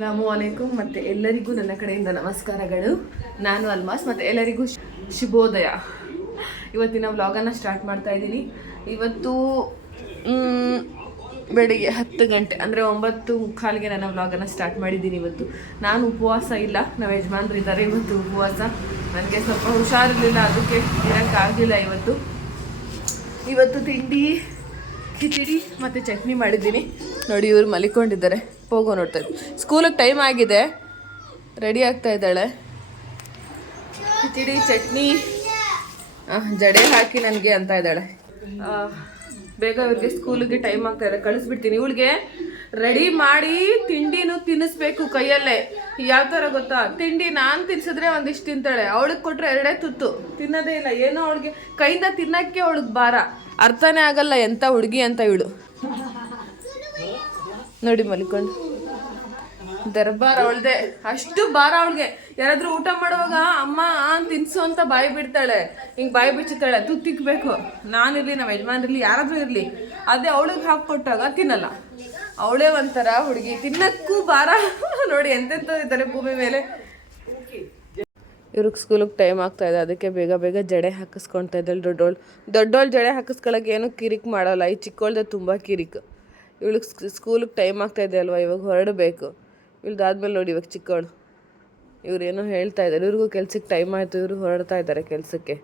ಅಸ್ಸಲಾಮು ಅಲೈಕುಮ್. ಮತ್ತು ಎಲ್ಲರಿಗೂ ನನ್ನ ಕಡೆಯಿಂದ ನಮಸ್ಕಾರಗಳು. ನಾನು ಅಲ್ಮಾಸ್, ಮತ್ತು ಎಲ್ಲರಿಗೂ ಶುಭೋದಯ. ಇವತ್ತಿನ ವ್ಲಾಗನ್ನು ಸ್ಟಾರ್ಟ್ ಮಾಡ್ತಾ ಇದ್ದೀನಿ. ಇವತ್ತು ಬೆಳಿಗ್ಗೆ ಹತ್ತು ಗಂಟೆ, ಅಂದರೆ ಒಂಬತ್ತು ಮುಕ್ಕಾಲಿಗೆ ನನ್ನ ವ್ಲಾಗನ್ನು ಸ್ಟಾರ್ಟ್ ಮಾಡಿದ್ದೀನಿ ಇವತ್ತು. ನಾನು ಉಪವಾಸ ಇಲ್ಲ, ನಾವು ಯಜಮಾನ್ರು ಇದ್ದಾರೆ ಇವತ್ತು ಉಪವಾಸ. ನನಗೆ ಸ್ವಲ್ಪ ಹುಷಾರಿರಲಿಲ್ಲ, ಅದಕ್ಕೆ ಇರೋಕ್ಕಾಗಲಿಲ್ಲ ಇವತ್ತು. ಇವತ್ತು ತಿಂಡಿ, ಕಿಚಡಿ, ಮತ್ತು ಚಟ್ನಿ ಮಾಡಿದ್ದೀನಿ. ನೋಡಿ, ಇವರು ಮಲಿಕೊಂಡಿದ್ದಾರೆ. ಹೋಗೋ ನೋಡ್ತಾ ಇದ್ವಿ ಸ್ಕೂಲಿಗೆ ಟೈಮ್ ಆಗಿದೆ. ರೆಡಿ ಆಗ್ತಾ ಇದ್ದಾಳೆ. ಕಿಚಡಿ ಚಟ್ನಿ. ಜಡೆ ಹಾಕಿ ನನಗೆ ಅಂತ ಇದ್ದಾಳೆ. ಬೇಗ ಇವ್ರಿಗೆ ಸ್ಕೂಲಿಗೆ ಟೈಮ್ ಆಗ್ತಾ ಇದೆ. ಕಳಿಸ್ಬಿಡ್ತೀನಿ. ಇವಳಿಗೆ ರೆಡಿ ಮಾಡಿ ತಿಂಡಿನೂ ತಿನ್ನಿಸ್ಬೇಕು ಕೈಯಲ್ಲೇ. ಯಾವ ಥರ ಗೊತ್ತಾ? ತಿಂಡಿ ನಾನು ತಿನ್ಸಿದ್ರೆ ಒಂದಿಷ್ಟು ತಿಂತಾಳೆ. ಅವಳಿಗೆ ಕೊಟ್ಟರೆ ಎರಡೇ ತುತ್ತು. ತಿನ್ನೋದೇ ಇಲ್ಲ. ಏನೋ ಅವಳಿಗೆ ಕೈಯಿಂದ ತಿನ್ನಕ್ಕೆ ಅವಳಿಗೆ ಭಾರ. ಅರ್ಥನೇ ಆಗಲ್ಲ ಎಂಥ ಹುಡುಗಿ ಅಂತ ಇವಳು. ನೋಡಿ ಮಲ್ಕೊಂಡು. ದರ್ಬಾರ್ ಅವಳ್ದೆ. ಅಷ್ಟು ಭಾರ ಅವಳಿಗೆ. ಯಾರಾದ್ರೂ ಊಟ ಮಾಡುವಾಗ ಅಮ್ಮ ತಿನ್ಸು ಅಂತ ಬಾಯಿ ಬಿಡ್ತಾಳೆ. ಹಿಂಗೆ ಬಾಯಿ ಬಿಚ್ಚುತ್ತಾಳೆ. ತುತ್ತಿಕ್ಬೇಕು ನಾನಿರಲಿ ನಮ್ಮ ಯಜಮಾನ್ರಲ್ಲಿ ಯಾರಾದ್ರೂ ಇರಲಿ. ಅದೇ ಅವಳಿಗೆ ಹಾಕ್ಕೊಟ್ಟಾಗ ತಿನ್ನಲ್ಲ. ಅವಳೇ ಒಂಥರ ಹುಡುಗಿ. ತಿನ್ನಕ್ಕೂ ಬಾರ ನೋಡಿ ಎಂತೆಂತ ಇದ್ದಾರೆ ಭೂಮಿ ಮೇಲೆ. ಇವ್ರಿಗೆ ಸ್ಕೂಲಿಗೆ ಟೈಮ್ ಆಗ್ತಾ ಇದೆ. ಅದಕ್ಕೆ ಬೇಗ ಬೇಗ ಜಡೆ ಹಾಕಿಸ್ಕೊಳ್ತಾ ಇದ್ದಾಳೆ ದೊಡ್ಡೋಳು. ದೊಡ್ಡೋಳು ಜಡೆ ಹಾಕಿಸ್ಕೊಳಕ್ಕೆ ಏನು ಕಿರಿಕ್ ಮಾಡಲ್ಲ. ಈ ಚಿಕ್ಕವಳ್ದೆ ತುಂಬ ಕಿರಿಕ್. ಇವಳಿಗೆ ಸ್ಕೂಲಿಗೆ ಟೈಮ್ ಆಗ್ತಾ ಇದೆ ಅಲ್ವಾ, ಇವಾಗ ಹೊರಡಬೇಕು. ಇಳ್ದಾದ್ಮೇಲೆ ನೋಡಿ ಇವಾಗ ಚಿಕ್ಕವಳು ಇವ್ರು ಏನೋ ಹೇಳ್ತಾ ಇದ್ದಾರೆ ಇವ್ರಿಗೂ ಕೆಲ್ಸಕ್ಕೆ ಟೈಮ್ ಆಯಿತು, ಇವರು ಹೊರಡ್ತಾ ಇದ್ದಾರೆ ಕೆಲಸಕ್ಕೆ.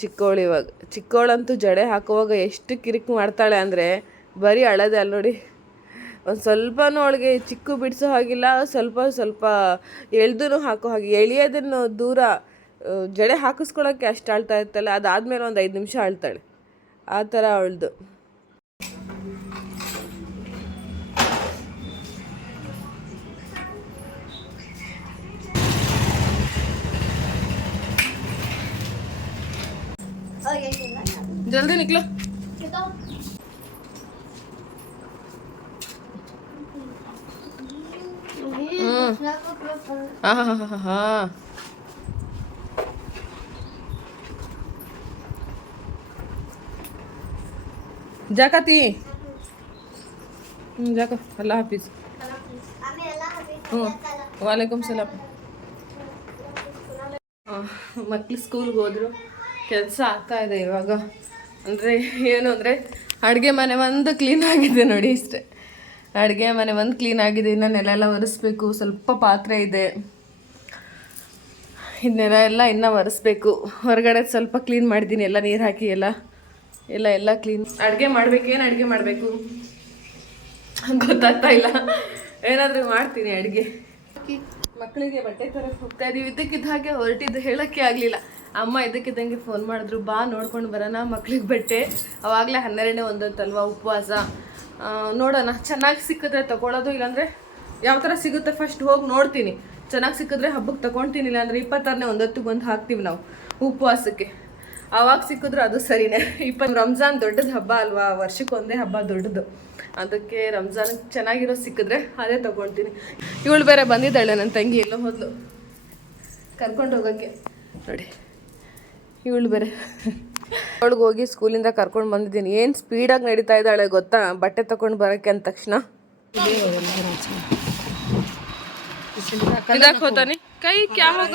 ಚಿಕ್ಕವಳು ಇವಾಗ. ಚಿಕ್ಕವಳಂತೂ ಜಡೆ ಹಾಕುವಾಗ ಎಷ್ಟು ಕಿರಿಕ್ ಮಾಡ್ತಾಳೆ ಅಂದರೆ, ಬರೀ ಅಳದೆ ಅಲ್ಲಿ ನೋಡಿ. ಒಂದು ಸ್ವಲ್ಪನೂ ಅವಳಿಗೆ ಚಿಕ್ಕು ಬಿಡಿಸೋ ಹಾಗಿಲ್ಲ, ಸ್ವಲ್ಪ ಸ್ವಲ್ಪ ಎಳ್ದೂ ಹಾಕೋ ಹಾಗೆ, ಎಳೆಯೋದನ್ನು ದೂರ ಜಡೆ ಹಾಕಿಸ್ಕೊಳ್ಳೋಕ್ಕೆ ಅಷ್ಟು ಆಳ್ತಾ ಇರ್ತಾಳೆ, ಅದಾದಮೇಲೆ ಒಂದು ಐದು ನಿಮಿಷ ಅಳ್ತಾಳೆ ಆ ಥರ ಅವಳದು. ಜಲ್ದಿ ನಿಕ್ಲ ಹಾಂ ಹಾಂ ಹಾಂ ಹಾಂ ಜಾಕತಿ ಹ್ಞೂ ಜಾಕ ಅಲ್ಲ ಹಾಫೀಸ್ ಹ್ಞೂ ವಾಲೇಕುಮ್ ಸಲಾಮ್ ಮಕ್ಳು ಸ್ಕೂಲ್ಗೆ ಹೋದ್ರು ಕೆಲಸ ಆಗ್ತಾ ಇದೆ ಇವಾಗ ಅಂದರೆ ಏನು ಅಂದರೆ ಅಡುಗೆ ಮನೆ ಒಂದು ಕ್ಲೀನ್ ಆಗಿದೆ ನೋಡಿ ಇಷ್ಟೇ. ಅಡುಗೆ ಮನೆ ಒಂದು ಕ್ಲೀನ್ ಆಗಿದೆ, ಇನ್ನು ನೆಲ ಒರೆಸ್ಬೇಕು, ಸ್ವಲ್ಪ ಪಾತ್ರೆ ಇದೆ. ಇನ್ನೆಲ್ಲ ಎಲ್ಲ ಇನ್ನೂ ಒರೆಸ್ಬೇಕು. ಹೊರಗಡೆ ಸ್ವಲ್ಪ ಕ್ಲೀನ್ ಮಾಡಿದ್ದೀನಿ, ಎಲ್ಲ ನೀರು ಹಾಕಿ ಎಲ್ಲ. ಎಲ್ಲ ಎಲ್ಲ ಕ್ಲೀನ್ ಅಡುಗೆ ಮಾಡಬೇಕು, ಏನು ಅಡುಗೆ ಮಾಡಬೇಕು? ಗೊತ್ತಾಗ್ತಾ ಇಲ್ಲ. ಏನಾದರೂ ಮಾಡ್ತೀನಿ ಅಡುಗೆ. ಮಕ್ಕಳಿಗೆ ಬಟ್ಟೆ ತರಕ್ಕೆ ಹೋಗ್ತಾ ಇದೀವಿ. ಇದಕ್ಕಿದ್ದ ಹಾಗೆ ಹೊರಟಿದ್ದು ಹೇಳೋಕ್ಕೆ ಆಗಲಿಲ್ಲ. ಅಮ್ಮ ಇದ್ದಕ್ಕಿದ್ದಂಗೆ ಫೋನ್ ಮಾಡಿದ್ರು, ಬಾ, ನೋಡ್ಕೊಂಡು ಬರೋಣ ಮಕ್ಳಿಗೆ ಬಟ್ಟೆ. ಅವಾಗಲೇ ಹನ್ನೆರಡನೇ ಒಂದೊತ್ತಲ್ವ ಉಪವಾಸ. ನೋಡೋಣ, ಚೆನ್ನಾಗಿ ಸಿಕ್ಕಿದ್ರೆ ತಗೊಳ್ಳೋದು ಇಲ್ಲಾಂದರೆ ಯಾವ ಥರ ಸಿಗುತ್ತೆ ಫಸ್ಟ್ ಹೋಗಿ ನೋಡ್ತೀನಿ. ಚೆನ್ನಾಗಿ ಸಿಕ್ಕಿದ್ರೆ ಹಬ್ಬಕ್ಕೆ ತಗೊಳ್ತೀನಿ ಇಲ್ಲಾಂದರೆ ಇಪ್ಪತ್ತಾರನೇ ಒಂದೊತ್ತಿಗೆ ಬಂದು ಹಾಕ್ತೀವಿ ನಾವು ಉಪವಾಸಕ್ಕೆ. ಆವಾಗ ಸಿಕ್ಕಿದ್ರು ಅದು ಸರಿನೇ. ಇಪ್ಪತ್ತು ರಂಜಾನ್ ದೊಡ್ಡದು ಹಬ್ಬ ಅಲ್ವಾ? ವರ್ಷಕ್ಕೆ ಒಂದೇ ಹಬ್ಬ ದೊಡ್ಡದು. ಅದಕ್ಕೆ ರಂಜಾನ್ ಚೆನ್ನಾಗಿರೋ ಸಿಕ್ಕಿದ್ರೆ ಅದೇ ತಗೊಳ್ತೀನಿ. ಇವಳು ಬೇರೆ ಬಂದಿದ್ದಾಳೆ ನನ್ನ ತಂಗಿ ಎಲ್ಲೋ ಹೋದ್ಲು ಕರ್ಕೊಂಡು ಹೋಗೋಕ್ಕೆ. ನೋಡಿ ಇವಳು ಬೇರೆ. ಅವಳಿಗೆ ಹೋಗಿ ಸ್ಕೂಲಿಂದ ಕರ್ಕೊಂಡು ಬಂದಿದ್ದೀನಿ. ಏನು ಸ್ಪೀಡಾಗಿ ನಡೀತಾ ಇದ್ದಾಳೆ ಗೊತ್ತಾ? ಬಟ್ಟೆ ತಗೊಂಡು ಬರೋಕ್ಕೆ ಅಂದ ತಕ್ಷಣ. ಕೈ ಕ್ಯಾ ಹೋಗ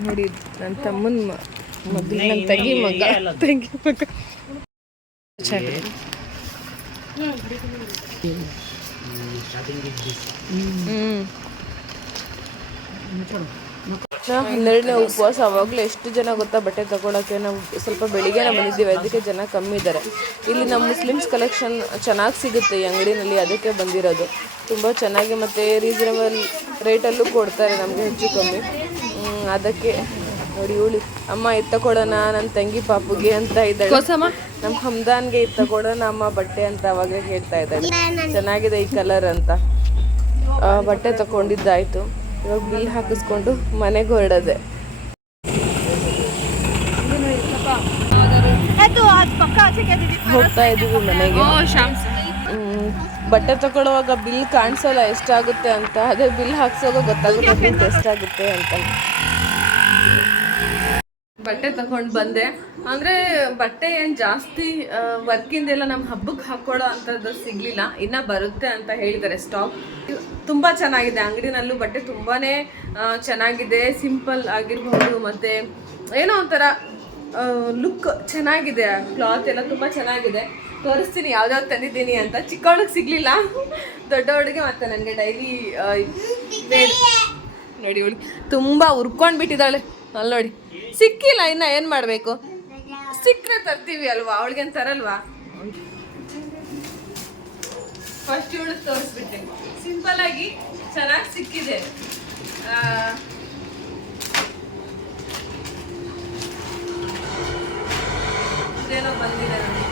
ನೋಡಿ ನನ್ನ ತಮ್ಮನ ಮಗ ನನ್ನ ತಂಗಿ ಮಗ. ತಂಗಿ ಮಗ. ಹ್ಞೂ ನಾವು ಹನ್ನೆರಡನೇ ಉಪವಾಸ ಅವಾಗಲೂ ಎಷ್ಟು ಜನ ಗೊತ್ತಾ? ಬಟ್ಟೆ ತಗೊಳಕ್ಕೆ ನಾವು ಸ್ವಲ್ಪ ಬೆಳಿಗ್ಗೆ ನಾವು ಬಂದಿದ್ದೀವಿ. ಅದಕ್ಕೆ ಜನ ಕಮ್ಮಿ ಇದ್ದಾರೆ. ಇಲ್ಲಿ ನಮ್ಮ ಮುಸ್ಲಿಮ್ಸ್ ಕಲೆಕ್ಷನ್ ಚೆನ್ನಾಗಿ ಸಿಗುತ್ತೆ ಈ ಅಂಗಡಿನಲ್ಲಿ. ಅದಕ್ಕೆ ಬಂದಿರೋದು. ತುಂಬ ಚೆನ್ನಾಗಿ ಮತ್ತು ರೀಸನಬಲ್ ರೇಟಲ್ಲೂ ಕೊಡ್ತಾರೆ ನಮಗೆ ಹೆಚ್ಚು ಕಮ್ಮಿ. ಅದಕ್ಕೆ ನೋಡಿ ಇವಳು ಅಮ್ಮ ಇದು ತಗೊಳ್ಳೋಣ. ನನ್ನ ತಂಗಿ ಪಾಪುಗೆ ಅಂತ ಇದ್ದಾಳೆ. ನಮ್ಮ ಹಮ್ದಾನ್ಗೆ ಇದು ತಗೊಳ್ಳೋಣ. ಅಮ್ಮ ಬಟ್ಟೆ ಅಂತ ಅವಾಗ ಹೇಳ್ತಾ ಇದ್ದಾಳೆ. ಚೆನ್ನಾಗಿದೆ ಈ ಕಲರ್ ಅಂತ. ಬಟ್ಟೆ ತಗೊಂಡಿದ್ದಾಯ್ತು. ಇವಾಗ ಬಿಲ್ ಹಾಕಿಸ್ಕೊಂಡು ಮನೆಗೆ ಹೊರಡದೆ. ಹೋಗ್ತಾ ಇದೀವಿ ಮನೆಗೆ. ಬಟ್ಟೆ ತಗೊಳ್ಳುವಾಗ ಬಿಲ್ ಕಾಣಿಸಲ್ಲ ಎಷ್ಟಾಗುತ್ತೆ ಅಂತ. ಅದೇ ಬಿಲ್ ಹಾಕ್ಸೋವಾಗ ಗೊತ್ತಾಗುತ್ತೆ ಬಿಲ್ ಎಷ್ಟಾಗುತ್ತೆ ಅಂತ. ಬಟ್ಟೆ ತಗೊಂಡು ಬಂದೆ. ಅಂದರೆ ಬಟ್ಟೆ ಏನು ಜಾಸ್ತಿ ವರ್ಕಿಂದೆಲ್ಲ ನಮ್ಮ ಹಬ್ಬಕ್ಕೆ ಹಾಕ್ಕೊಳ್ಳೋ ಅಂಥದ್ದು ಸಿಗಲಿಲ್ಲ. ಇನ್ನೂ ಬರುತ್ತೆ ಅಂತ ಹೇಳಿದ್ದಾರೆ ಸ್ಟಾಕ್ ತುಂಬ ಚೆನ್ನಾಗಿದೆ. ಅಂಗಡಿನಲ್ಲೂ ಬಟ್ಟೆ ತುಂಬಾ ಚೆನ್ನಾಗಿದೆ. ಸಿಂಪಲ್ ಆಗಿರ್ಬೋದು ಮತ್ತು ಏನೋ ಒಂಥರ ಲುಕ್ ಚೆನ್ನಾಗಿದೆ. ಕ್ಲಾತ್ ಎಲ್ಲ ತುಂಬ ಚೆನ್ನಾಗಿದೆ. ತೋರಿಸ್ತೀನಿ ಯಾವ್ದಾವ್ದು ತಂದಿದ್ದೀನಿ ಅಂತ. ಚಿಕ್ಕವಳಿಗೆ ಸಿಗಲಿಲ್ಲ. ದೊಡ್ಡವಳಿಗೆ ಮತ್ತೆ ನನಗೆ ಡೈಲಿ ನೋಡಿ ತುಂಬಾ ತುಂಬ ಉರ್ಕೊಂಡು ಬಿಟ್ಟಿದ್ದಾಳೆ ಅಲ್ಲಿ ನೋಡಿ. ಸಿಕ್ಕಿಲ್ಲ, ಇನ್ನ ಏನು ಮಾಡಬೇಕು? ಸಿಕ್ಕರೆ ತರ್ತೀವಿ ಅಲ್ವಾ? ಅವಳಿಗೆ ತರಲ್ವಾ? ಫಸ್ಟ್ ಇವಳು ತೋರಿಸ್ಬಿಟ್ಟೆ. ಸಿಂಪಲ್ ಆಗಿ ಚೆನ್ನಾಗಿ ಸಿಕ್ಕಿದೆ. ಇದೇನೋ ಬಂದಿದೆ ನೋಡಿ.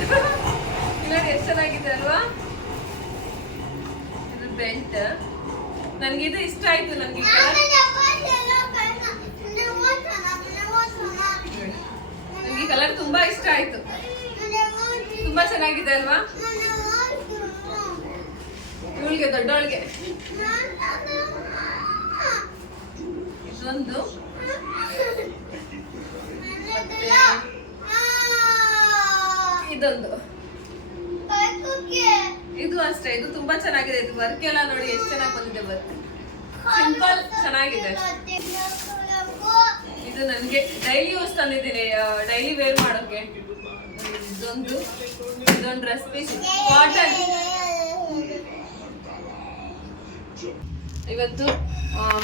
ಎಷ್ಟು ಚೆನ್ನಾಗಿದೆ ಅಲ್ವಾ? ಇದು ಬೆಲ್ಟ್. ನನಗೆ ಇದು ಇಷ್ಟ ಆಯ್ತು ನನಗೆ ನನಗೆ ಕಲರ್ ತುಂಬಾ ಇಷ್ಟ ಆಯ್ತು. ತುಂಬಾ ಚೆನ್ನಾಗಿದೆ ಅಲ್ವಾ? ಇವಳಿಗೆ ದೊಡ್ಡವಳಿಗೆ. ಇದೊಂದು ಇದೊಂದು ಇದು ಅಷ್ಟೇ ಇದು ತುಂಬಾ ಚೆನ್ನಾಗಿದೆ ಇದು ವರ್ಕ್ ಎಲ್ಲ ನೋಡಿ ಎಷ್ಟು ಚೆನ್ನಾಗಿ ಬಂದಿದೆ ವರ್ಕ್ ಸಿಂಪಲ್ ಚೆನ್ನಾಗಿದೆ ಇದು ನನಗೆ ಡೈಲಿ ಯೂಸ್ ತಂದಿದ್ದೀನಿ ಡೈಲಿ ವೇರ್ ಮಾಡೋಕ್ಕೆ ಇದೊಂದು ಇದೊಂದು ಡ್ರೆಸ್ ಪೀಸ್ ಕಾಟನ್ ಇವತ್ತು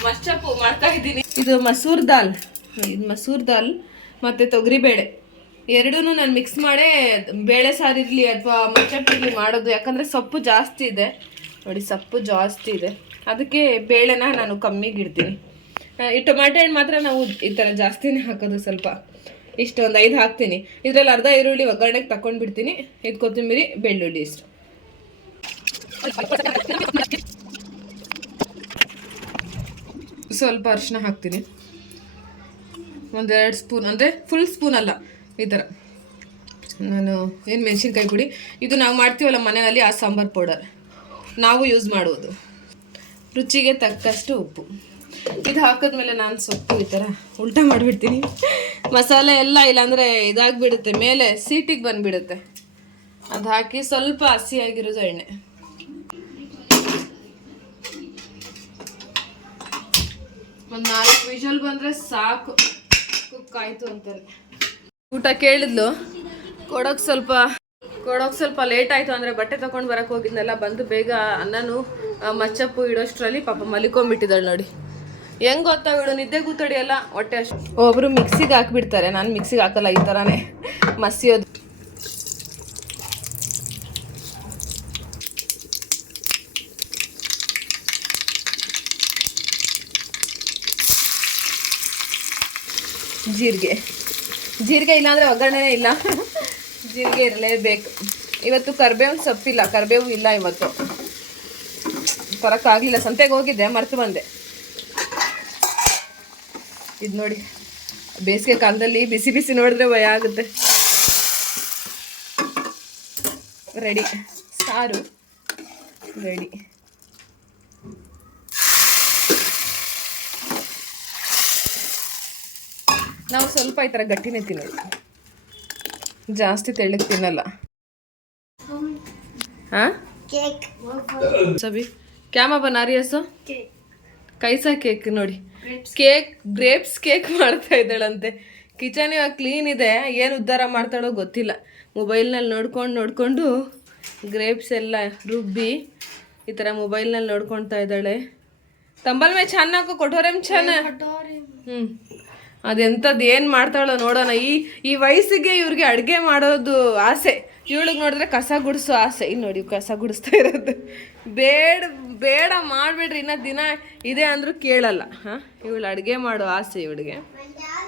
ಮಸ್ಟಪ್ಪು ಮಾಡ್ತಾ ಇದ್ದೀನಿ. ಇದು ಮಸೂರ್ ದಾಲ್. ಇದು ಮಸೂರ್ ದಾಲ್ ಮತ್ತು ತೊಗರಿಬೇಳೆ. ಎರಡೂ ನಾನು ಮಿಕ್ಸ್ ಮಾಡೇ, ಬೇಳೆ ಸಾರು ಇರಲಿ ಅಥವಾ ಮಚ್ಚಪ್ಪಿರಲಿ ಮಾಡೋದು, ಯಾಕಂದರೆ ಸೊಪ್ಪು ಜಾಸ್ತಿ ಇದೆ. ನೋಡಿ, ಸೊಪ್ಪು ಜಾಸ್ತಿ ಇದೆ. ಅದಕ್ಕೆ ಬೇಳೆನ ನಾನು ಕಮ್ಮಿಗೆ ಇಡ್ತೀನಿ. ಈ ಟೊಮ್ಯಾಟೊ ಹಣ್ಣು ಮಾತ್ರ ನಾವು ಈ ಥರ ಜಾಸ್ತಿನೇ ಹಾಕೋದು ಸ್ವಲ್ಪ. ಇಷ್ಟೊಂದು ಐದು ಹಾಕ್ತೀನಿ. ಇದರಲ್ಲಿ ಅರ್ಧ ಈರುಳ್ಳಿ ಒಗ್ಗರಣೆಗೆ ತಗೊಂಡು ಬಿಡ್ತೀನಿ ಇದು ಕೊತ್ತಂಬರಿ, ಬೆಳ್ಳುಳ್ಳಿ ಇಷ್ಟು. ಸ್ವಲ್ಪ ಅರಿಶಿನ ಹಾಕ್ತೀನಿ. ಒಂದೆರಡು ಸ್ಪೂನ್, ಅಂದರೆ ಫುಲ್ ಸ್ಪೂನ್ ಅಲ್ಲ, ಈ ಥರ ನಾನು ಏನು ಮೆಣಸಿನ್ಕಾಯಿ ಪುಡಿ. ಇದು ನಾವು ಮಾಡ್ತೀವಲ್ಲ ಮನೆಯಲ್ಲಿ ಆ ಸಾಂಬಾರು ಪೌಡರ್. ನಾವು ಯೂಸ್ ಮಾಡುವುದು. ರುಚಿಗೆ ತಕ್ಕಷ್ಟು ಉಪ್ಪು. ಇದು ಹಾಕಿದ್ಮೇಲೆ ನಾನು ಸೊಪ್ಪು ಈ ಥರ ಉಲ್ಟಾ ಮಾಡಿಬಿಡ್ತೀನಿ. ಮಸಾಲೆ ಎಲ್ಲ ಇಲ್ಲಾಂದರೆ ಇದಾಗಿಬಿಡುತ್ತೆ. ಮೇಲೆ ಸೀಟಿಗೆ ಬಂದುಬಿಡುತ್ತೆ. ಅದು ಹಾಕಿ ಸ್ವಲ್ಪ ಹಸಿಯಾಗಿರೋದು ಎಣ್ಣೆ. ಒಂದು ನಾಲ್ಕು ವಿಷಲ್ ಬಂದರೆ ಸಾಕು. ಕುಕ್ ಆಯಿತು ಅಂತಾರೆ ಊಟ ಕೇಳಿದ್ಲು? ಕೊಡೋಕೆ ಸ್ವಲ್ಪ ಕೊಡೋಕೆ ಸ್ವಲ್ಪ ಲೇಟ್ ಆಯ್ತು ಅಂದರೆ ಬಟ್ಟೆ ತೊಗೊಂಡು ಬರೋಕೆ ಹೋಗಿದ್ನೆಲ್ಲ, ಬಂದು ಬೇಗ ಅನ್ನನು ಮಚ್ಚಪ್ಪು ಇಡೋಷ್ಟರಲ್ಲಿ ಪಾಪ ಮಲಿಕೊಂಡ್ಬಿಟ್ಟಿದ್ದಾಳೆ ನೋಡಿ. ಹೆಂಗ್ ಗೊತ್ತಾ ಇವಳು? ನಿದ್ದೆ ಕೂತಡಿ ಎಲ್ಲ ಹೊಟ್ಟೆ ಅಷ್ಟು ಒಬ್ಬರು ಮಿಕ್ಸಿಗೆ ಹಾಕ್ಬಿಡ್ತಾರೆ. ನಾನು ಮಿಕ್ಸಿಗೆ ಹಾಕಲ್ಲ, ಈ ಥರನೇ ಮಸಿಯೋದು ಜೀರಿಗೆ. ಜೀರಿಗೆ ಇಲ್ಲಾಂದರೆ ಒಗ್ಗರಣೆನೇ ಇಲ್ಲ. ಜೀರಿಗೆ ಇರಲೇಬೇಕು. ಇವತ್ತು ಕರ್ಬೇವಿನ ಸೊಪ್ಪಿಲ್ಲ, ಕರ್ಬೇವು ಇಲ್ಲ ಇವತ್ತು. ತರಕ್ಕಾಗಲಿಲ್ಲ ಸಂತೆಗೆ ಹೋಗಿದ್ದೆ, ಮರ್ತು ಬಂದೆ. ಇದು ನೋಡಿ, ಬೇಸಿಗೆ ಕಾಲದಲ್ಲಿ ಬಿಸಿ ಬಿಸಿ ನೋಡಿದ್ರೆ ಭಯ ಆಗುತ್ತೆ. ರೆಡಿ, ಸಾರು, ರೆಡಿ. ನಾವು ಸ್ವಲ್ಪ ಈ ಥರ ಗಟ್ಟಿನೇ ತಿನ್ನೋದು. ಜಾಸ್ತಿ ತೆಳ್ಳಗೆ ತಿನ್ನಲ್ಲ. ಹಾಂ? ಸಬಿ ಕ್ಯಾಮ ಬನಾರಿಯಸು ಕೈಸಾ ಕೇಕ್ ನೋಡಿ. ಕೇಕ್, ಗ್ರೇಪ್ಸ್ ಕೇಕ್ ಮಾಡ್ತಾ ಇದ್ದಾಳಂತೆ. ಕಿಚನ್ ಇವಾಗ ಕ್ಲೀನ್ ಇದೆ? ಏನು ಉದ್ಧಾರ ಮಾಡ್ತಾಳೋ ಗೊತ್ತಿಲ್ಲ. ಮೊಬೈಲ್ನಲ್ಲಿ ನೋಡ್ಕೊಂಡು ನೋಡಿಕೊಂಡು ಗ್ರೇಪ್ಸ್ ಎಲ್ಲ ರುಬ್ಬಿ ಈ ಥರ ಮೊಬೈಲ್ನಲ್ಲಿ ನೋಡ್ಕೊಳ್ತಾ ಇದ್ದಾಳೆ. ತಂಬಲ್ ಮೇ ಚೆನ್ನಾಗು ಕೊಠೋರೆ ಚೆನ್ನಾಗಿ ಹ್ಞೂ ಅದೆಂಥದ್ದು ಏನು ಮಾಡ್ತಾಳೋ ನೋಡೋಣ. ಈ ಈ ವಯಸ್ಸಿಗೆ ಇವ್ರಿಗೆ ಅಡುಗೆ ಮಾಡೋದು ಆಸೆ. ಇವಳಿಗೆ ನೋಡಿದ್ರೆ ಕಸ ಗುಡಿಸೋ ಆಸೆ. ಇಲ್ಲಿ ನೋಡಿ ಕಸ ಗುಡಿಸ್ತಾ ಇರೋದು. ಬೇಡ ಬೇಡ ಮಾಡಬೇಡ್ರಿ, ಇನ್ನೂ ದಿನ ಇದೆ ಅಂದರೂ ಕೇಳಲ್ಲ. ಹಾಂ? ಇವಳು ಅಡುಗೆ ಮಾಡೋ ಆಸೆ ಇವಳಿಗೆ.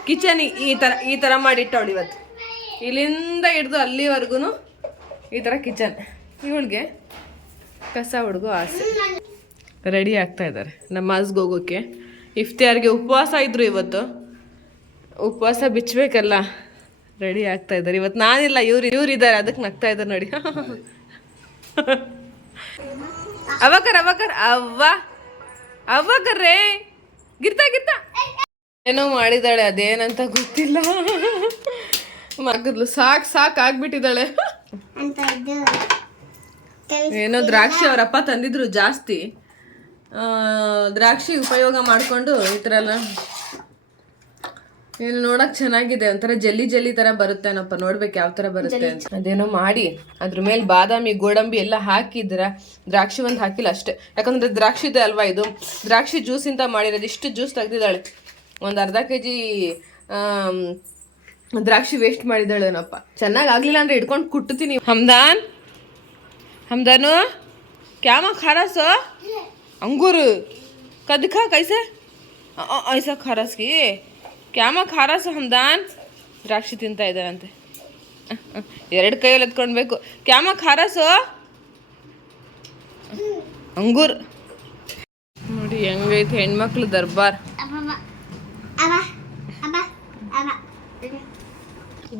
ಕಿಚನ್ ಈ ಥರ ಈ ಥರ ಮಾಡಿಟ್ಟವಳು ಇವತ್ತು. ಇಲ್ಲಿಂದ ಹಿಡ್ದು ಅಲ್ಲಿವರೆಗೂ ಈ ಥರ ಕಿಚನ್. ಇವಳಿಗೆ ಕಸ ಹುಡುಗೋ ಆಸೆ. ರೆಡಿ ಆಗ್ತಾ ಇದ್ದಾರೆ. ನಮಾಜ್ಗೆ ಹೋಗೋಕ್ಕೆ ಇಫ್ತಿಯಾರಿಗೆ ಉಪವಾಸ ಇದ್ದರು ಇವತ್ತು. ಉಪವಾಸ ಬಿಚ್ಚಬೇಕಲ್ಲ ರೆಡಿ ಆಗ್ತಾ ಇದ್ದಾರೆ. ಇವತ್ತು ನಾನಿಲ್ಲ, ಇವ್ರು ಇವ್ರು ಇದ್ದಾರೆ. ಅದಕ್ಕೆ ನಗ್ತಾ ಇದ್ದಾರೆ ನೋಡಿ. ಅವಕರ್ ಅವಕರ್, ಅವ್ವ. ಅವಕರ್ರೇ. ಗಿರ್ತಾ ಗಿರ್ತಾ. ಏನೋ ಮಾಡಿದಾಳೆ ಅದೇನಂತ ಗೊತ್ತಿಲ್ಲ. ಮಗದ್ಲು ಸಾಕ್ ಸಾಕ್ ಆಗ್ಬಿಟ್ಟಿದ್ದಾಳೆ. ಏನೋ ದ್ರಾಕ್ಷಿ ಅವರಪ್ಪ ತಂದಿದ್ರು ಜಾಸ್ತಿ. ದ್ರಾಕ್ಷಿ ಉಪಯೋಗ ಮಾಡಿಕೊಂಡು ಈ ಥರ ಎಲ್ಲ ಇಲ್ಲಿ ನೋಡಕ್ ಚೆನ್ನಾಗಿದೆ ಒಂಥರ ಜಲ್ಲಿ ಜಲ್ಲಿ ತರ ಬರುತ್ತೇನಪ್ಪ ನೋಡ್ಬೇಕು ಯಾವ ತರ ಬರುತ್ತೆ ಅದೇನೋ ಮಾಡಿ ಅದ್ರ ಮೇಲೆ ಬಾದಾಮಿ ಗೋಡಂಬಿ ಎಲ್ಲ ಹಾಕಿದ್ರ ದ್ರಾಕ್ಷಿ ಒಂದು ಹಾಕಿಲ್ಲ ಅಷ್ಟೇ. ಯಾಕಂದ್ರೆ ದ್ರಾಕ್ಷಿ ಇದೆ ಅಲ್ವಾ ಇದು? ದ್ರಾಕ್ಷಿ ಜ್ಯೂಸಿಂದ ಮಾಡಿರೋದು. ಇಷ್ಟು ಜ್ಯೂಸ್ ತೆಗ್ದಿದ್ದಾಳೆ. ಒಂದು ಅರ್ಧ ಕೆಜಿ ದ್ರಾಕ್ಷಿ ವೇಸ್ಟ್ ಮಾಡಿದ್ದಾಳೇನಪ್ಪ ಚೆನ್ನಾಗಿ ಆಗ್ಲಿಲ್ಲ ಅಂದ್ರೆ ಇಟ್ಕೊಂಡು ಕುಟ್ಟುತ್ತೀನಿ ಹಮ್ದಾನ್? ಹಮ್ದಾನು? ಕ್ಯಾಮ ಖಾರಸ? ಅಂಗೂರು. ಕದ್ಕ ಕೈಸ? ಐಸ ಖಾರಸ್ಕಿ? ಕ್ಯಾಮ ಖಾರಾಸ ಹಮದಾನ್ ದ್ರಾಕ್ಷಿ ತಿಂತಾ ಇದ್ದಾರಂತೆ. ಎರಡು ಕೈಯಲ್ಲಿ ಎತ್ಕೊಳ್ಬೇಕು ಕ್ಯಾಮ ಖಾರಾಸು ಅಂಗೂರ್. ನೋಡಿ, ಹೆಂಗೈತೆ ಹೆಣ್ಮಕ್ಳು ದರ್ಬಾರ್.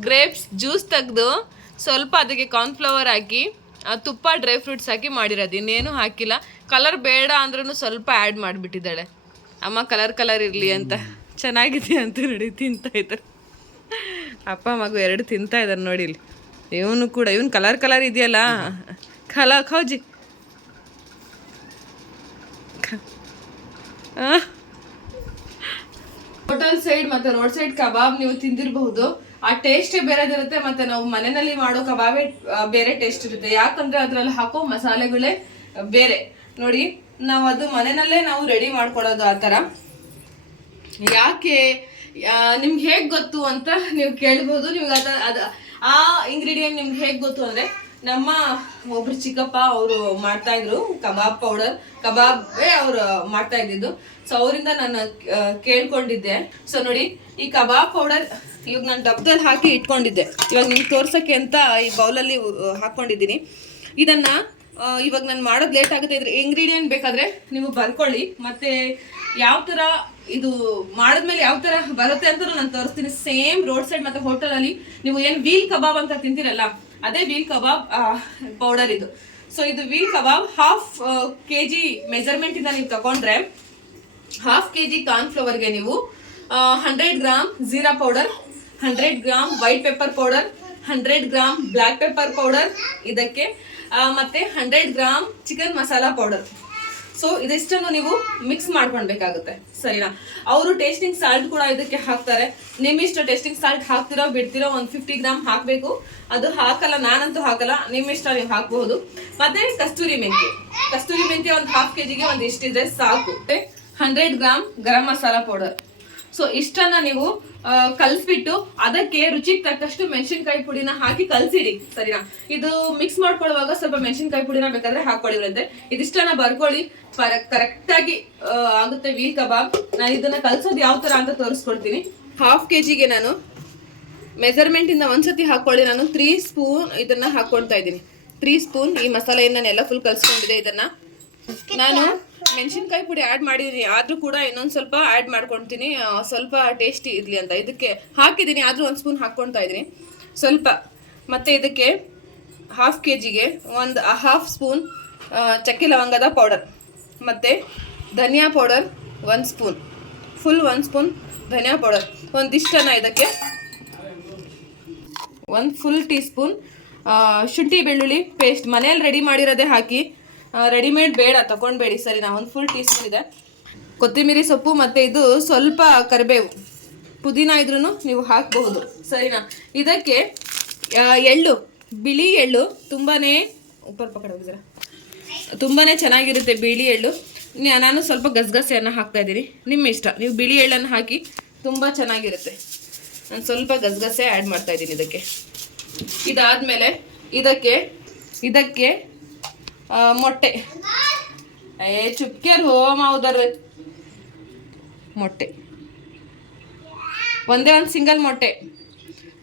ಗ್ರೇಪ್ಸ್ ಜ್ಯೂಸ್ ತೆಗೆದು ಸ್ವಲ್ಪ ಅದಕ್ಕೆ ಕಾರ್ನ್ಫ್ಲವರ್ ಹಾಕಿ ತುಪ್ಪ ಡ್ರೈ ಫ್ರೂಟ್ಸ್ ಹಾಕಿ ಮಾಡಿರೋದು. ಇನ್ನೇನು ಹಾಕಿಲ್ಲ. ಕಲರ್ ಬೇಡ ಅಂದ್ರೂ ಸ್ವಲ್ಪ ಆ್ಯಡ್ ಮಾಡಿಬಿಟ್ಟಿದ್ದಾಳೆ. ಅಮ್ಮ ಕಲರ್ ಕಲರ್ ಇರಲಿ ಅಂತ. ಚೆನ್ನಾಗಿದೆ ಅಂತ ನೋಡಿ ತಿಂತಾ ಇದ್ದಾರೆ. ಅಪ್ಪ, ಮಗು ಎರಡು ತಿಂತಾ ಇದ್ದಾರೆ ನೋಡಿ ಇಲ್ಲಿ. ಇವನು ಕೂಡ, ಇವನು ಕಲರ್ ಕಲರ್ ಇದೆಯಲ್ಲ? ಕಲ ಖೌಜಿ ಹೋಟೆಲ್ ಸೈಡ್ ಮತ್ತೆ ರೋಡ್ ಸೈಡ್ ಕಬಾಬ್ ನೀವು ತಿಂದಿರಬಹುದು. ಆ ಟೇಸ್ಟೇ ಬೇರೆದಿರುತ್ತೆ ಮತ್ತೆ ನಾವು ಮನೆಯಲ್ಲಿ ಮಾಡೋ ಕಬಾಬೇ ಬೇರೆ ಟೇಸ್ಟ್ ಇರುತ್ತೆ. ಯಾಕಂದ್ರೆ ಅದ್ರಲ್ಲಿ ಹಾಕೋ ಮಸಾಲೆಗಳೇ ಬೇರೆ. ನೋಡಿ, ನಾವು ಅದು ಮನೆಯಲ್ಲೇ ನಾವು ರೆಡಿ ಮಾಡ್ಕೊಳ್ಳೋದು ಆ ಥರ ಯಾಕೆ ನಿಮ್ಗೆ ಹೇಗ್ ಗೊತ್ತು ಅಂತ ನೀವು ಕೇಳ್ಬೋದು. ನಿಮ್ಗೆ ಅದ ಅದ, ಆ ಇಂಗ್ರೀಡಿಯೆಂಟ್ ನಿಮ್ಗೆ ಹೇಗ್ ಗೊತ್ತು ಅಂದ್ರೆ, ನಮ್ಮ ಒಬ್ರು ಚಿಕ್ಕಪ್ಪ ಅವರು ಮಾಡ್ತಾ ಇದ್ರು ಕಬಾಬ್ ಪೌಡರ್ ಕಬಾಬೇ ಅವ್ರು ಮಾಡ್ತಾ ಇದ್ದಿದ್ದು. ಸೊ ಅವರಿಂದ ನಾನು ಕೇಳ್ಕೊಂಡಿದ್ದೆ. ಸೊ ನೋಡಿ, ಈ ಕಬಾಬ್ ಪೌಡರ್ ಇವಾಗ ನಾನು ಡಬ್ಬದಲ್ಲಿ ಹಾಕಿ ಇಟ್ಕೊಂಡಿದ್ದೆ. ಇವಾಗ ನಿಮ್ಗೆ ತೋರ್ಸಕ್ಕೆ ಅಂತ ಈ ಬೌಲಲ್ಲಿ ಹಾಕೊಂಡಿದ್ದೀನಿ. ಇದನ್ನ ಇವಾಗ ನಾನು ಮಾಡೋದು ಲೇಟ್ ಆಗುತ್ತೆ. ಇದ್ರೆ ಇಂಗ್ರೀಡಿಯೆಂಟ್ ಬೇಕಾದ್ರೆ ನೀವು ಬರ್ಕೊಳ್ಳಿ. ಮತ್ತೆ ಯಾವ ಥರ ಇದು ಮಾಡಿದ್ಮೇಲೆ ಯಾವ ಥರ ಬರುತ್ತೆ ಅಂತ ನಾನು ತೋರಿಸ್ತೀನಿ. ಸೇಮ್ ರೋಡ್ ಸೈಡ್ ಮತ್ತೆ ಹೋಟೆಲಲ್ಲಿ ನೀವು ಏನು ವೀಲ್ ಕಬಾಬ್ ಅಂತ ತಿಂತೀರಲ್ಲ, ಅದೇ ವೀಲ್ ಕಬಾಬ್ ಪೌಡರ್ ಇದು. ಸೊ ಇದು wheel kebab half K G measurement ಇಂದ ನೀವು ತಗೊಂಡ್ರೆ ಹಾಫ್ ಕೆ ಜಿ ಕಾರ್ನ್ಫ್ಲವರ್ಗೆ ನೀವು hundred gram jeera powder hundred gram white pepper powder hundred gram black pepper powder ಇದಕ್ಕೆ ಮತ್ತೆ hundred gram chicken masala powder so ಇದಿಷ್ಟನ್ನು ನೀವು ಮಿಕ್ಸ್ ಮಾಡ್ಕೊಳ್ಬೇಕಾಗುತ್ತೆ. ಸರಿನಾ? ಅವರು ಟೇಸ್ಟಿಂಗ್ ಸಾಲ್ಟ್ ಕೂಡ ಇದಕ್ಕೆ ಹಾಕ್ತಾರೆ. ನಿಮ್ಮಿಷ್ಟ ಟೇಸ್ಟಿಂಗ್ ಸಾಲ್ಟ್ ಹಾಕ್ತಿರೋ, ಬಿಡ್ತಿರೋ ಒಂದು ಫಿಫ್ಟಿ ಗ್ರಾಮ್ ಹಾಕಬೇಕು. ಅದು ಹಾಕಲ್ಲ, ನಾನಂತೂ ಹಾಕಲ್ಲ. ನಿಮ್ಮಿಷ್ಟ ನೀವು ಹಾಕಬಹುದು. ಮತ್ತೆ ಕಸ್ತೂರಿ ಮೆಂತ್ಯ. ಕಸ್ತೂರಿ ಮೆಂತ್ಯ ಒಂದು ಹಾಫ್ ಕೆಜಿಗೆ ಒಂದು ಇಷ್ಟಿದ್ರೆ ಸಾಕು. Hundred gram garam masala powder so ಇಷ್ಟನ್ನ ನೀವು ಕಲ್ಸ್ಬಿಟ್ಟು ಅದಕ್ಕೆ ರುಚಿಗೆ ತಕ್ಕಷ್ಟು ಮೆಣಸಿನ್ಕಾಯಿ ಪುಡಿನ ಹಾಕಿ ಕಲ್ಸಿಡಿ ಸರಿನಾ? ಇದು ಮಿಕ್ಸ್ ಮಾಡ್ಕೊಳ್ಳುವಾಗ ಸ್ವಲ್ಪ ಮೆಣಸಿನ್ಕಾಯಿ ಪುಡಿನ ಬೇಕಾದ್ರೆ ಹಾಕೊಳ್ಳಿರುತ್ತೆ ಇದಿಷ್ಟನ್ನ ಬರ್ಕೊಳ್ಳಿ. ಕರೆಕ್ಟ್ ಆಗಿ ಆ, ಆಗುತ್ತೆ ವೀಲ್ ಕಬಾಬ್. ನಾನು ಇದನ್ನ ಕಲ್ಸೋದು ಯಾವ ತರ ಅಂತ ತೋರಿಸ್ಕೊಡ್ತೀನಿ. ಹಾಫ್ ಕೆ ಜಿಗೆ ನಾನು ಮೆಜರ್ಮೆಂಟ್ ಇಂದ ಒಂದ್ಸತಿ ಹಾಕೊಳ್ಳಿ ನಾನು ತ್ರೀ ಸ್ಪೂನ್ ಇದನ್ನ ಹಾಕೊಳ್ತಾ ಇದ್ದೀನಿ. ತ್ರೀ ಸ್ಪೂನ್ ಈ ಮಸಾಲೆಯನ್ನು ಎಲ್ಲ ಫುಲ್ ಕಲ್ಸ್ಕೊಂಡಿದೆ ಇದನ್ನ ನಾನು ಮೆಣಸಿನ್ಕಾಯಿ ಪುಡಿ ಆ್ಯಡ್ ಮಾಡಿದ್ದೀನಿ ಆದ್ರೂ ಕೂಡ ಇನ್ನೊಂದು ಸ್ವಲ್ಪ ಆ್ಯಡ್ ಮಾಡ್ಕೊತೀನಿ. ಸ್ವಲ್ಪ ಟೇಸ್ಟಿ ಇರಲಿ ಅಂತ. ಇದಕ್ಕೆ ಹಾಕಿದ್ದೀನಿ ಆದ್ರೂ ಒಂದು ಸ್ಪೂನ್ ಹಾಕ್ಕೊಳ್ತಾ ಇದ್ದೀನಿ ಸ್ವಲ್ಪ. ಮತ್ತೆ ಇದಕ್ಕೆ ಹಾಫ್ ಕೆ ಜಿಗೆ ಒಂದು ಹಾಫ್ ಸ್ಪೂನ್ ಚಕ್ಕೆ ಲವಂಗದ ಪೌಡರ್ ಮತ್ತು ಧನಿಯಾ ಪೌಡರ್ ಒಂದು ಸ್ಪೂನ್ ಫುಲ್ ಒಂದು ಸ್ಪೂನ್ ಧನಿಯಾ ಪೌಡರ್ ಒಂದಿಷ್ಟನ ಇದಕ್ಕೆ ಒಂದು ಫುಲ್ ಟೀ ಸ್ಪೂನ್ ಶುಂಠಿ ಬೆಳ್ಳುಳ್ಳಿ ಪೇಸ್ಟ್ ಮನೆಯಲ್ಲಿ ರೆಡಿ ಮಾಡಿರೋದೇ ಹಾಕಿ ರೆಡಿಮೇಡ್ ಬೇಡ ತಗೊಂಡ್ಬೇಡಿ ಸರಿನಾ ಒಂದು ಫುಲ್ ಟೀ ಸ್ಪೂನ್ ಇದೆ. ಕೊತ್ತಂಬರಿ ಸೊಪ್ಪು ಮತ್ತು ಇದು ಸ್ವಲ್ಪ ಕರಿಬೇವು. ಪುದೀನ ಇದ್ರೂ ನೀವು ಹಾಕಬಹುದು. ಸರಿನಾ? ಇದಕ್ಕೆ ಎಳ್ಳು, ಬಿಳಿ ಎಳ್ಳು ತುಂಬಾ ಉಪ್ಪರ್ ಪಕಡ ಹೋಗಿದ್ರ ತುಂಬಾ ಚೆನ್ನಾಗಿರುತ್ತೆ ಬಿಳಿ ಎಳ್ಳು. ನಾನು ಸ್ವಲ್ಪ ಗಸಗಸೆಯನ್ನು ಹಾಕ್ತಾ ಇದ್ದೀನಿ. ನಿಮ್ಮ ಇಷ್ಟ. ನೀವು ಬಿಳಿ ಎಳ್ಳನ್ನು ಹಾಕಿ ತುಂಬ ಚೆನ್ನಾಗಿರುತ್ತೆ. ನಾನು ಸ್ವಲ್ಪ ಗಸಗಸೆ ಆ್ಯಡ್ ಮಾಡ್ತಾ ಇದ್ದೀನಿ ಇದಕ್ಕೆ. ಇದಾದಮೇಲೆ ಇದಕ್ಕೆ ಇದಕ್ಕೆ ಮೊಟ್ಟೆ. ಏ ಚುಕ್ಕೆ ಹೋಮ ಉದರ್ ಮೊಟ್ಟೆ. ಒಂದೇ ಒಂದು ಸಿಂಗಲ್ ಮೊಟ್ಟೆ.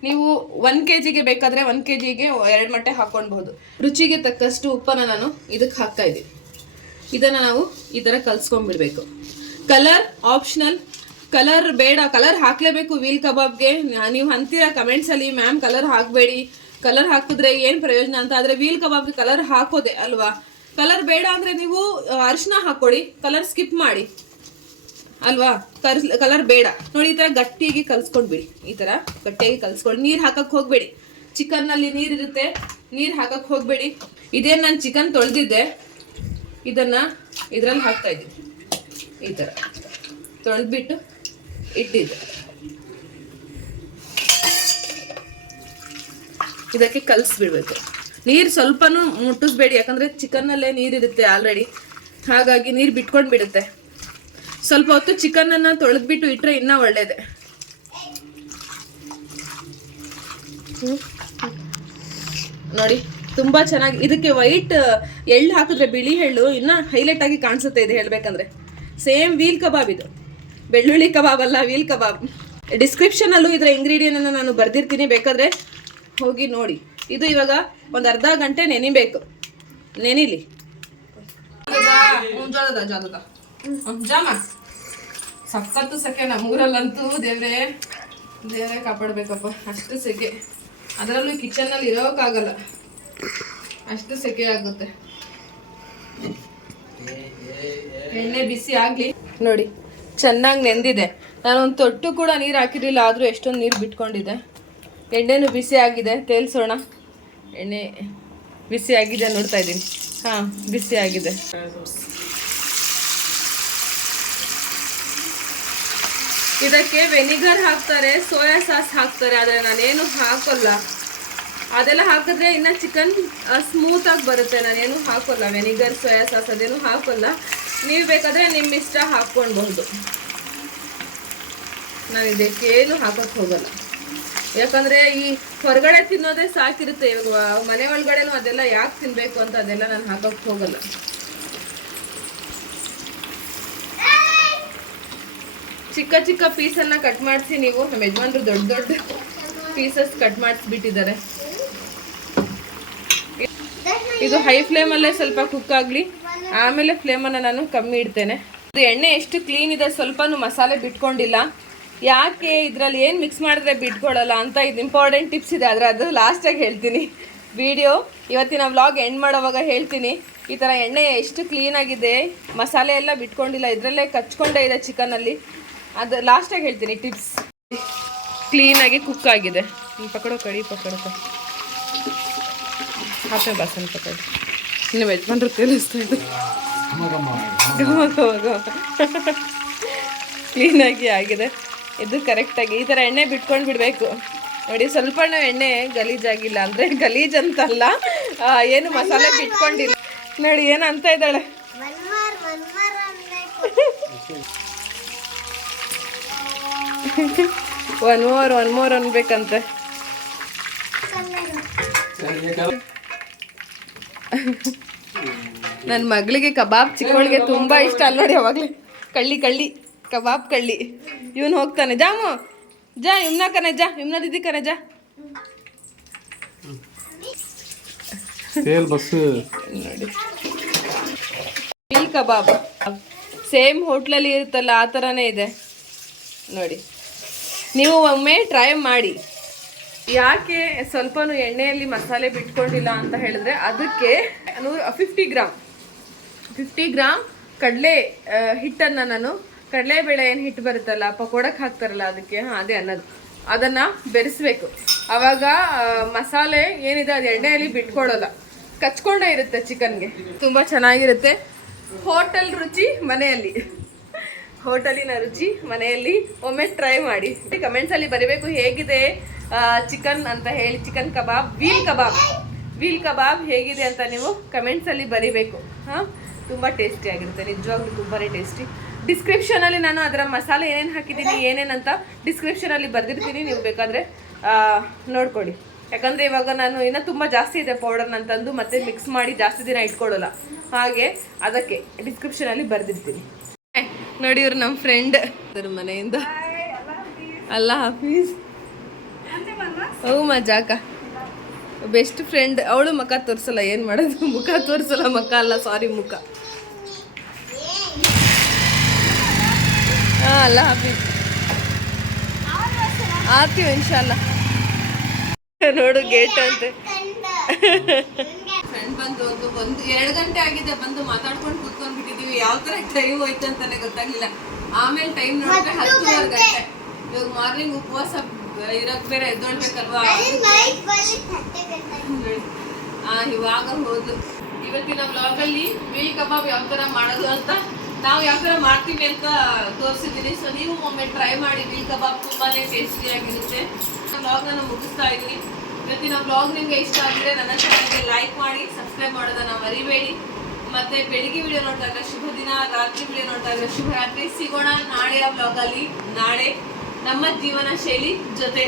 ನೀವು ಒನ್ ಕೆ ಜಿಗೆ ಬೇಕಾದರೆ ಒನ್ ಕೆ ಜಿಗೆ ಎರಡು ಮೊಟ್ಟೆ ಹಾಕ್ಕೊಳ್ಬಹುದು ರುಚಿಗೆ ತಕ್ಕಷ್ಟು ಉಪ್ಪನ್ನು ನಾನು ಇದಕ್ಕೆ ಹಾಕ್ತಾ ಇದ್ದೀನಿ. ಇದನ್ನು ನಾವು ಈ ಥರ ಕಲ್ಸ್ಕೊಂಡ್ಬಿಡ್ಬೇಕು. ಕಲರ್ ಆಪ್ಷನಲ್ ಕಲರ್ ಬೇಡ. ಕಲರ್ ಹಾಕಲೇಬೇಕು. ವೀಲ್ ಕಬಾಬ್ಗೆ ನೀವು ಅಂತೀರ ಕಮೆಂಟ್ಸಲ್ಲಿ ಮ್ಯಾಮ್ ಕಲರ್ ಹಾಕಬೇಡಿ. ಕಲರ್ ಹಾಕಿದ್ರೆ ಏನು ಪ್ರಯೋಜನ ಅಂತ? ಆದರೆ ವೀಲ್ ಕಬಾಬ್ಗೆ ಕಲರ್ ಹಾಕೋದೆ ಅಲ್ವಾ? ಕಲರ್ ಬೇಡ ಅಂದರೆ ನೀವು ಅರಿಶಿನ ಹಾಕ್ಕೊಳ್ಳಿ ಕಲರ್ ಸ್ಕಿಪ್ ಮಾಡಿ. ಅಲ್ವಾ? ಕರ್ಸ್ ಕಲರ್ ಬೇಡ. ನೋಡಿ, ಈ ಥರ ಗಟ್ಟಿಯಾಗಿ ಕಲ್ಸ್ಕೊಂಡ್ಬಿಡಿ. ಈ ಥರ ಗಟ್ಟಿಯಾಗಿ ಕಲ್ಸ್ಕೊಂಡು ನೀರು ಹಾಕಕ್ಕೆ ಹೋಗಬೇಡಿ. ಚಿಕನ್ನಲ್ಲಿ ನೀರಿರುತ್ತೆ ನೀರು ಹಾಕಕ್ಕೆ ಹೋಗಬೇಡಿ. ಇದೇ ನಾನು ಚಿಕನ್ ತೊಳೆದಿದ್ದೆ. ಇದನ್ನು ಇದರಲ್ಲಿ ಹಾಕ್ತಾ ಇದ್ದೀನಿ. ಈ ಥರ ತೊಳೆದ್ಬಿಟ್ಟು ಇಟ್ಟಿದ್ದೆ. ಇದಕ್ಕೆ ಕಲಿಸ್ಬಿಡ್ಬೇಕು. ನೀರು ಸ್ವಲ್ಪನೂ ಮುಟ್ಟಿಸ್ಬೇಡಿ, ಯಾಕಂದರೆ ಚಿಕನ್ನಲ್ಲೇ ನೀರಿರುತ್ತೆ ಆಲ್ರೆಡಿ ಹಾಗಾಗಿ ನೀರು ಬಿಟ್ಕೊಂಡು ಬಿಡುತ್ತೆ ಸ್ವಲ್ಪ ಹೊತ್ತು ಚಿಕನನ್ನು ತೊಳೆದ್ಬಿಟ್ಟು ಇಟ್ಟರೆ ಇನ್ನೂ ಒಳ್ಳೇದೆ. ನೋಡಿ, ತುಂಬ ಚೆನ್ನಾಗಿ, ಇದಕ್ಕೆ ವೈಟ್ ಎಳ್ಳು ಹಾಕಿದ್ರೆ ಬಿಳಿ ಎಳ್ಳು ಇನ್ನೂ ಹೈಲೈಟ್ ಆಗಿ ಕಾಣಿಸುತ್ತೆ ಇದು ಹೇಳ್ಬೇಕಂದ್ರೆ. ಸೇಮ್ ವೀಲ್ ಕಬಾಬ್ ಇದು. ಬೆಳ್ಳುಳ್ಳಿ ಕಬಾಬ್ ಅಲ್ಲ ವೀಲ್ ಕಬಾಬ್ ಡಿಸ್ಕ್ರಿಪ್ಷನಲ್ಲೂ ಇದರ ಇಂಗ್ರೀಡಿಯೆಂಟನ್ನು ನಾನು ಬರ್ದಿರ್ತೀನಿ. ಬೇಕಾದರೆ ಹೋಗಿ ನೋಡಿ. ಇದು ಇವಾಗ ಒಂದು ಅರ್ಧ ಗಂಟೆ ನೆನಿಬೇಕು. ನೆನಿಲಿ. ಜಾಮ. ಸಖತ್ತು ಸೆಕೆ ನಮ್ಮೂರಲ್ಲಂತೂ ದೇವ್ರೆ. ದೇವರೇ ಕಾಪಾಡ್ಬೇಕಪ್ಪ. ಅಷ್ಟು ಸೆಕೆ. ಅದರಲ್ಲೂ ಕಿಚನಲ್ಲಿ ಇರೋಕ್ಕಾಗಲ್ಲ. ಅಷ್ಟು ಸೆಕೆ ಆಗುತ್ತೆ. ಎಣ್ಣೆ ಬಿಸಿ ಆಗ್ಲಿ. ನೋಡಿ, ಚೆನ್ನಾಗಿ ನೆಂದಿದೆ. ನಾನು ಒಂದು ತೊಟ್ಟು ಕೂಡ ನೀರು ಹಾಕಿರಲಿಲ್ಲ, ಆದರೂ ಎಷ್ಟೊಂದು ನೀರು ಬಿಟ್ಕೊಂಡಿದೆ ಎಣ್ಣೆನೂ ಬಿಸಿ ಆಗಿದೆ. ತೇಲ್ಸೋಣ. ಎಣ್ಣೆ ಬಿಸಿ ಆಗಿದೆ ನೋಡ್ತಾ ಇದ್ದೀನಿ. ಹಾಂ, ಬಿಸಿ ಆಗಿದೆ. ಇದಕ್ಕೆ ವೆನಿಗರ್ ಹಾಕ್ತಾರೆ ಸೋಯಾ ಸಾಸ್ ಹಾಕ್ತಾರೆ, ಆದರೆ ನಾನೇನು ಹಾಕೋಲ್ಲ. ಅದೆಲ್ಲ ಹಾಕಿದ್ರೆ ಇನ್ನು ಚಿಕನ್ ಸ್ಮೂತಾಗಿ ಬರುತ್ತೆ. ನಾನೇನು ಹಾಕೋಲ್ಲ ವೆನಿಗರ್ ಸೋಯಾ ಸಾಸ್ ಅದೇನು ಹಾಕೋಲ್ಲ. ನೀವು ಬೇಕಾದರೆ ನಿಮ್ಮ ಇಷ್ಟ ಹಾಕ್ಕೊಳ್ಬಹುದು. ನಾನು ಇದಕ್ಕೇನು ಹಾಕೋಕ್ಕೆ ಹೋಗಲ್ಲ. ಯಾಕಂದರೆ ಈ ಹೊರಗಡೆ ತಿನ್ನೋದೇ ಸಾಕಿರುತ್ತೆ. ಇವಾಗ ಮನೆ ಒಳಗಡೆನೂ ಅದೆಲ್ಲ ಯಾಕೆ ತಿನ್ಬೇಕು ಅಂತ ಅದೆಲ್ಲ ನಾನು ಹಾಕೋಕ್ಕೆ ಹೋಗಲ್ಲ. ಚಿಕ್ಕ ಚಿಕ್ಕ ಪೀಸನ್ನ ಕಟ್ ಮಾಡಿಸಿ ನೀವು. ನಮ್ಮ ಯಜಮಾನ್ರು ದೊಡ್ಡ ದೊಡ್ಡ ಪೀಸಸ್ ಕಟ್ ಮಾಡಿಸ್ಬಿಟ್ಟಿದ್ದಾರೆ. ಇದು ಹೈ ಫ್ಲೇಮಲ್ಲೇ ಸ್ವಲ್ಪ ಕುಕ್ ಆಗ್ಲಿ. ಆಮೇಲೆ ಫ್ಲೇಮನ್ನು ನಾನು ಕಮ್ಮಿ ಇಡ್ತೇನೆ. ಇದು ಎಣ್ಣೆ ಎಷ್ಟು ಕ್ಲೀನ್ ಇದೆ, ಸ್ವಲ್ಪನೂ ಮಸಾಲೆ ಬಿಟ್ಕೊಂಡಿಲ್ಲ. ಯಾಕೆ ಇದರಲ್ಲಿ ಏನು ಮಿಕ್ಸ್ ಮಾಡಿದ್ರೆ ಬಿಟ್ಕೊಳ್ಳಲ್ಲ ಅಂತ ಇದು ಇಂಪಾರ್ಟೆಂಟ್ ಟಿಪ್ಸ್ ಇದೆ ಆದರೆ ಅದು ಲಾಸ್ಟಾಗಿ ಹೇಳ್ತೀನಿ. ವಿಡಿಯೋ ಇವತ್ತಿನ ವ್ಲಾಗ್ ಎಂಡ್ ಮಾಡೋವಾಗ ಹೇಳ್ತೀನಿ. ಈ ಥರ ಎಣ್ಣೆ ಎಷ್ಟು ಕ್ಲೀನಾಗಿದೆ ಮಸಾಲೆ ಎಲ್ಲ ಬಿಟ್ಕೊಂಡಿಲ್ಲ ಇದರಲ್ಲೇ ಕಚ್ಕೊಂಡೇ ಇದೆ ಚಿಕನಲ್ಲಿ ಅದು ಲಾಸ್ಟಾಗಿ ಹೇಳ್ತೀನಿ ಟಿಪ್ಸ್ ಕ್ಲೀನಾಗಿ ಕುಕ್ ಆಗಿದೆ. ಈ ಪಕಡೋ ಕಡಿ ಪಕಡೋ ಹಾಪೆ ಬಾಸನ್ ಪಕಡಿ ಇನ್ನು ಯಜಮಾನ್ರು ತಿಳಿಸ್ತಾ ಕ್ಲೀನ್ ಕ್ಲೀನಾಗಿ ಆಗಿದೆ. ಇದು ಕರೆಕ್ಟಾಗಿ ಈ ಥರ ಎಣ್ಣೆ ಬಿಟ್ಕೊಂಡು ಬಿಡಬೇಕು ನೋಡಿ ಸ್ವಲ್ಪ ಎಣ್ಣೆ ಗಲೀಜಾಗಿಲ್ಲ ಅಂದರೆ ಗಲೀಜ್ ಅಂತಲ್ಲ. ಏನು ಮಸಾಲೆ ಬಿಟ್ಕೊಂಡಿಲ್ಲ. ನೋಡಿ ಏನು ಅಂತ ಇದ್ದಾಳೆ? ಒನ್ ಮಾರ್ ಒನ್ ಮಾರ್ ಅನ್ಬೇಕು ಒನ್ ಮೋರ್ ಒನ್ ಮೋರ್ ಅನ್ಬೇಕಂತೆ. ನನ್ನ ಮಗಳಿಗೆ ಕಬಾಬ್ ಚಿಕ್ಕವಳಿಗೆ ತುಂಬಾ ಇಷ್ಟ ಅಲ್ಲ ನೋಡಿ ಅವಾಗ್ಲೇ ಕಳ್ಳಿ ಕಳ್ಳಿ. ಕಬಾಬ್ ಕಳ್ಳಿ. ಇವನು ಹೋಗ್ತಾನೆ. ಜಾಮು ಜಾ ಇಮ್ನ ಕನೆ ಜಾ ಇಮ್ನ ದಿದ್ದಿ ಕನೆ ಜಾ. ತೇಲ್ ಬಸ್ ನೋಡಿ. ಮೀಲ್ ಕಬಾಬ್. ಸೇಮ್ ಹೋಟ್ಲಲ್ಲಿ ಇರುತ್ತಲ್ಲ ಆ ಥರನೇ ಇದೆ. ನೋಡಿ. ನೀವು ಒಮ್ಮೆ ಟ್ರೈ ಮಾಡಿ. ಯಾಕೆ ಸ್ವಲ್ಪನೂ ಎಣ್ಣೆಯಲ್ಲಿ ಮಸಾಲೆ ಬಿಟ್ಕೊಂಡಿಲ್ಲ ಅಂತ ಹೇಳಿದ್ರೆ ಅದಕ್ಕೆ ನೂರು ಫಿಫ್ಟಿ ಗ್ರಾಮ್ ಫಿಫ್ಟಿ ಗ್ರಾಮ್ ಕಡಲೆ ಹಿಟ್ಟನ್ನು ನಾನು ಕಡಲೆಬೇಳೆ ಏನು ಹಿಟ್ಟು ಬರುತ್ತಲ್ಲ ಪಕೋಡಕ್ಕೆ ಹಾಕ್ತಾರಲ್ಲ ಅದಕ್ಕೆ, ಹಾಂ, ಅದೇ ಅನ್ನೋದು. ಅದನ್ನು ಬೆರೆಸ್ಬೇಕು. ಆವಾಗ ಮಸಾಲೆ ಏನಿದೆ, ಅದು ಎಣ್ಣೆಯಲ್ಲಿ ಬಿಟ್ಕೊಳ್ಳೋಲ್ಲ ಕಚ್ಕೊಂಡೇ ಇರುತ್ತೆ ಚಿಕನ್ಗೆ. ತುಂಬ ಚೆನ್ನಾಗಿರುತ್ತೆ. ಹೋಟೆಲ್ ರುಚಿ ಮನೆಯಲ್ಲಿ. ಹೋಟೆಲಿನ ರುಚಿ ಮನೆಯಲ್ಲಿ ಒಮ್ಮೆ ಟ್ರೈ ಮಾಡಿ. ಕಮೆಂಟ್ಸಲ್ಲಿ ಬರೀಬೇಕು, ಹೇಗಿದೆ ಚಿಕನ್ ಅಂತ ಹೇಳಿ. Chicken kebab, wheel kebab. Wheel kebab ಹೇಗಿದೆ ಅಂತ ನೀವು ಕಮೆಂಟ್ಸಲ್ಲಿ ಬರೀಬೇಕು. ಹಾಂ, ತುಂಬ ಟೇಸ್ಟಿ ಆಗಿರುತ್ತೆ. ನಿಜವಾಗ್ಲೂ ತುಂಬಾ ಟೇಸ್ಟಿ ಡಿಸ್ಕ್ರಿಪ್ಷನಲ್ಲಿ ನಾನು ಅದರ ಮಸಾಲೆ ಏನೇನು ಹಾಕಿದ್ದೀನಿ ಡಿಸ್ಕ್ರಿಪ್ಷನ್ ಡಿಸ್ಕ್ರಿಪ್ಷನಲ್ಲಿ ಬರೆದಿರ್ತೀನಿ ನೀವು ಬೇಕಾದರೆ ನೋಡ್ಕೊಳ್ಳಿ. ಯಾಕಂದರೆ ಇವಾಗ ನಾನು ಇನ್ನೂ ತುಂಬ ಜಾಸ್ತಿ ಇದೆ ಪೌಡರ್ನ ತಂದು ಮತ್ತೆ ಮಿಕ್ಸ್ ಮಾಡಿ ಜಾಸ್ತಿ ದಿನ ಇಟ್ಕೊಳ್ಳಲ್ಲ. ಹಾಗೆ ಅದಕ್ಕೆ ಡಿಸ್ಕ್ರಿಪ್ಷನಲ್ಲಿ ಬರೆದಿರ್ತೀನಿ. ನೋಡಿ ಇವ್ರು ನಮ್ಮ ಫ್ರೆಂಡ್ ಅದ್ರ ಮನೆಯಿಂದ. ಅಲ್ಲ ಹಾಫೀಸ್. ಹೌ ಮಜಾಕ. ಬೆಸ್ಟ್ ಫ್ರೆಂಡ್ ಅವಳು ಮುಖ ತೋರಿಸಲ್ಲ ಏನು ಮಾಡೋದು? ಮುಖ ತೋರಿಸಲ್ಲ ಮುಖ ಅಲ್ಲ ಸಾರಿ ಮುಖ. ಹಾಂ ಅಲ್ಲ ಹಾಫೀಸ್ ಆರ್ತೀವಿ ಇನ್ಶಾಲ್ಲ ನೋಡು ಗೇಟ್ ಅಂತೆ. ಫ್ರೆಂಡ್ ಬಂದು ಒಂದು ಒಂದು ಎರಡು ಗಂಟೆ ಆಗಿದೆ ಬಂದು ಮಾತಾಡ್ಕೊಂಡು ಕುತ್ಕೊಂಡ್ ಬಿಟ್ಟಿದೀವಿ ಯಾವ ತರ ಟೈಮ್ ಹೋಯ್ತು ಅಂತಾನೆ ಗೊತ್ತಾಗ್ಲಿಲ್ಲ. ಆಮೇಲೆ ಟೈಮ್ ನೋಡಿದ್ರೆ ಹತ್ತುವರೆ ಗಂಟೆ. ಇವಾಗ ಮಾರ್ನಿಂಗ್ ಉಪವಾಸ ಇರಕ್ ಬೇರೆ ಎದ್ದೊಳ್ಬೇಕಲ್ವಾ? ಇವಾಗ ಹೋದ್ಲು. ಇವತ್ತಿನ ಬ್ಲಾಗ್ ಅಲ್ಲಿ ಮೀಲ್ ಕಬಾಬ್ ಯಾವ ತರ ಮಾಡೋದು ಅಂತ ನಾವು ಯಾವ ಥರ ಮಾಡ್ತೀವಿ ಅಂತ ತೋರಿಸಿದ್ದೀನಿ. ಸೊ ನೀವು ಒಮ್ಮೆ ಟ್ರೈ ಮಾಡಿ ಮೀಲ್ ಕಬಾಬ್ ತುಂಬಾ ಟೇಸ್ಟಿಯಾಗಿರುತ್ತೆ ನಾನು ಮುಗಿಸ್ತಾ ಇದ್ದೀನಿ. ಇವತ್ತಿನ ಬ್ಲಾಗ್ ನಿಮಗೆ ಇಷ್ಟ ಆಗಿದ್ರೆ ನನ್ನ ಚಾನಲ್ಗೆ ಲೈಕ್ ಮಾಡಿ ಸಬ್ಸ್ಕ್ರೈಬ್ ಮಾಡೋದನ್ನ ಮರಿಬೇಡಿ. ಮತ್ತೆ ಬೆಳಿಗ್ಗೆ ವಿಡಿಯೋ ನೋಡ್ತಾ ಇದ್ರೆ ಶುಭ ದಿನ, ರಾತ್ರಿ ವಿಡಿಯೋ ನೋಡ್ತಾ ಇದ್ರೆ ಶುಭ ರಾತ್ರಿ ಸಿಗೋಣ ನಾಳೆಯ ಬ್ಲಾಗಲ್ಲಿ ನಾಳೆ ನಮ್ಮ ಜೀವನ ಶೈಲಿ ಜೊತೆ